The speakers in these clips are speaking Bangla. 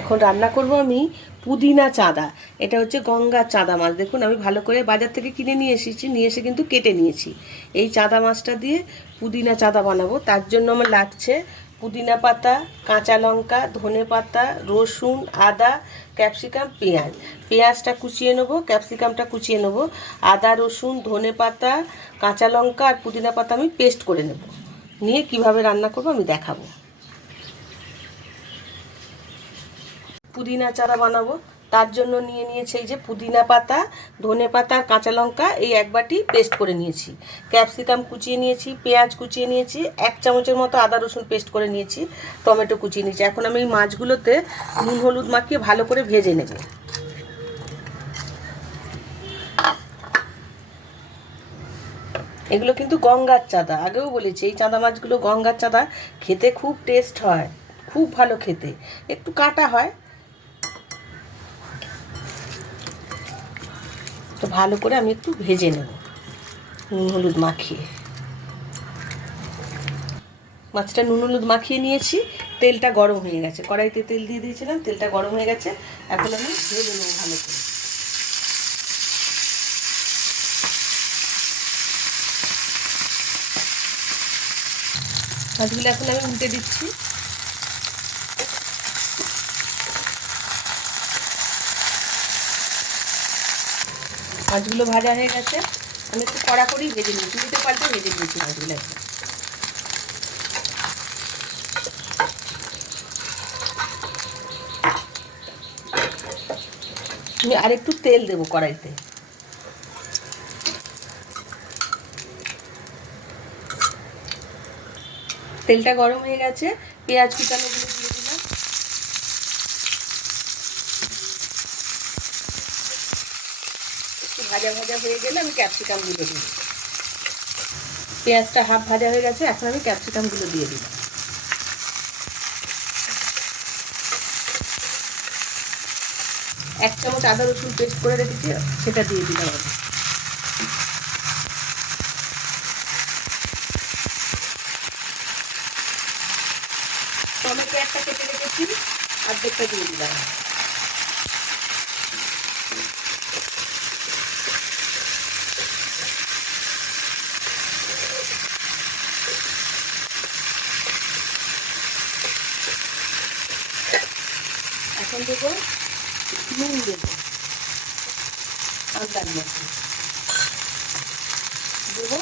এখন রান্না করব আমি পুদিনা চাঁদা। এটা হচ্ছে গঙ্গার চাঁদা মাছ। দেখুন আমি ভালো করে বাজার থেকে কিনে নিয়ে এসেছি, নিয়ে এসে কিন্তু কেটে নিয়েছি। এই চাঁদা মাছটা দিয়ে পুদিনা চাঁদা বানাবো। তার জন্য আমার লাগছে পুদিনা পাতা, কাঁচা লঙ্কা, ধনে পাতা, রসুন, আদা, ক্যাপসিকাম, পেঁয়াজ। পেঁয়াজটা কুচিয়ে নেবো, ক্যাপসিকামটা কুচিয়ে নেবো। আদা, রসুন, ধনে পাতা, কাঁচা লঙ্কা আর পুদিনা পাতা আমি পেস্ট করে নেব। নিয়ে কিভাবে রান্না করবো আমি দেখাবো। পুদিনা চারা বানাবো, তার জন্য নিয়ে নিয়েছি এই যে পুদিনা পাতা, ধনে পাতা আর কাঁচা লঙ্কা এই এক বাটি পেস্ট করে নিয়েছি। ক্যাপসিকাম কুচিয়ে নিয়েছি, পেঁয়াজ কুচিয়ে নিয়েছি, 1 চামচের মতো আদা রসুন পেস্ট করে নিয়েছি, টমেটো কুচিয়ে নিয়েছি। এখন আমি এই মাছগুলোতে নুন হলুদ মাখিয়ে ভালো করে ভেজে নেব। এগুলো কিন্তু গঙ্গার চাঁদা, আগেও বলেছি এই চাঁদা মাছগুলো গঙ্গার চাঁদা, খেতে খুব টেস্ট হয়, খুব ভালো খেতে। একটু কাটা হয়, তো ভালো করে আমি একটু ভেজে নেব নুন হলুদ মাখিয়ে। মাছটা নুন হলুদ মাখিয়ে নিয়েছি, তেলটা গরম হয়ে গেছে, কড়াইতে তেল দিয়ে দিয়েছিলাম, তেলটা গরম হয়ে গেছে। এখন আমি ভেজে নেব ভালো করে। মাছগুলো এখন আমি উল্টে দিচ্ছি। মাছগুলো ভাজা হয়ে গেছে, আমি একটু কড়া করেই ভেজে নিয়েছি, উল্টে পাল্টে ভেজে নিয়েছি মাছগুলো। আমি আর একটু তেল দেবো কড়াইতে। তেলটা গরম হয়ে গেছে, পেঁয়াজ কুচানোগুলো দিয়ে দিলাম। একটু ভাজা ভাজা হয়ে গেলে আমি ক্যাপসিকামগুলো দিব। পেঁয়াজটা হাফ ভাজা হয়ে গেছে, এখন আমি ক্যাপসিকামগুলো দিয়ে দিলাম। এক চামচ আদা রসুন পেস্ট করে রেখেছি, সেটা দিয়ে দিলাম আমি। টমেটো একটা কেটে রেখেছি, অর্ধেকটা দিয়ে দিলাম। এখন দেবো নুন, দেবো আন্দাজ মতো, দেবো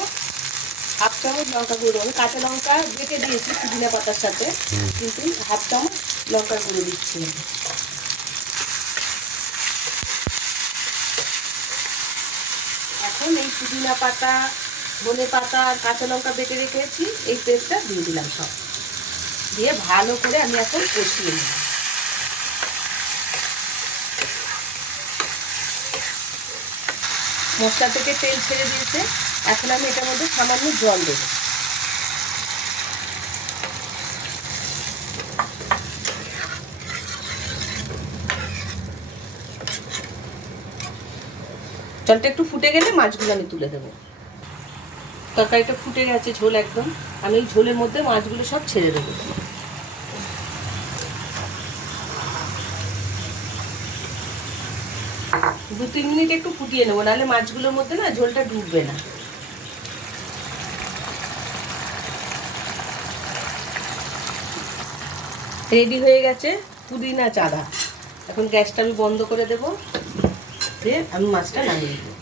হাফ চামচ লঙ্কা গুঁড়ো। আমি কাঁচা লঙ্কা বেটে দিয়েছি পুদিনা পাতার সাথে, কিন্তু হাফ চামচ লঙ্কার গুঁড়ো দিচ্ছি। এখন এই পুদিনা পাতা, ধনে পাতা আর কাঁচা লঙ্কা বেটে রেখেছি, এই পেস্টটা দিয়ে দিলাম সব, দিয়ে ভালো করে আমি এখন কষিয়ে নিই। মশলা থেকে তেল ছেড়ে দিয়েছে, এখন আমি এটার মধ্যে সামান্য জল দেব। জলটা একটু ফুটে গেলে মাছগুলো আমি তুলে দেবো। তরকারিটা ফুটে গেছে, ঝোল একদম, আমি এই ঝোলের মধ্যে মাছগুলো সব ছেড়ে দেবো। 2-3 মিনিট একটু ফুটিয়ে নেবো, নাহলে মাছগুলোর মধ্যে না ঝোলটা ডুববে না। রেডি হয়ে গেছে পুদিনা চাঁদা। এখন গ্যাসটা আমি বন্ধ করে দেবো, দিয়ে আমি মাছটা নামিয়ে দেবো।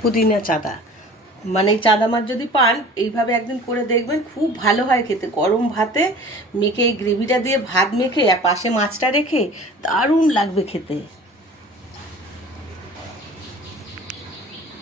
পুদিনা চাঁদা মানে এই চাঁদা মাছ যদি পান, এইভাবে একদিন করে দেখবেন, খুব ভালো হয় খেতে। গরম ভাতে মেখে এই গ্রেভিটা দিয়ে ভাত মেখে আর পাশে মাছটা রেখে দারুণ লাগবে খেতে।